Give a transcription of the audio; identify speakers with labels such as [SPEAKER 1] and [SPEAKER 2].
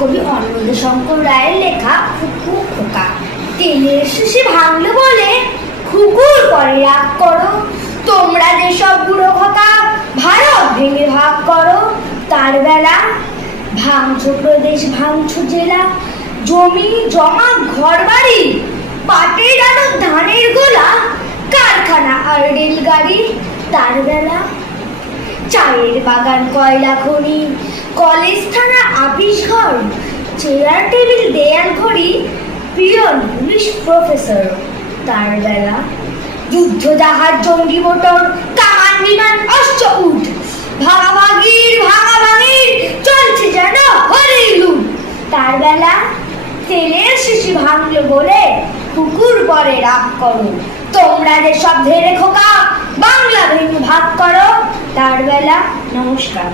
[SPEAKER 1] অন্নদ শঙ্কর রায়ের লেখা খুকু খোকা। তেলের শেষে ভাঙলো বলে, খুকুর পরে রাগ করো। তোমরা যেসব বুড়ো খোকা, ভারত ভেঙে ভাগ করো। তার বেলা ভাঙছো প্রদেশ, ভাঙছো জেলা। জমি, জমা ঘর বাড়ি পাটের আরও ধানের গোলা, কারখানা আর রেলগাড়ি। চায়ের বাগান, কয়লা খনি, কলেজ থানা আপিস ঘর, চেয়ার টেবিল, দেয়াল ঘড়ি, পিয়ন পুলিশ প্রফেসর। তার বেলা যুদ্ধ জাহাজ, জঙ্গি মোটর, কামান বিমান অস্ত্র উঠ ভাগাভাগির ভাগাভাগির চলছে যেন হরি তার বেলা তেলের শিশি ভাঙলো বলে কুকুর পরে রাগ করো। তোমরা যে সব ধরে খোকা, বাংলা ভেঙে ভাগ করো। তার বেলা নমস্কার।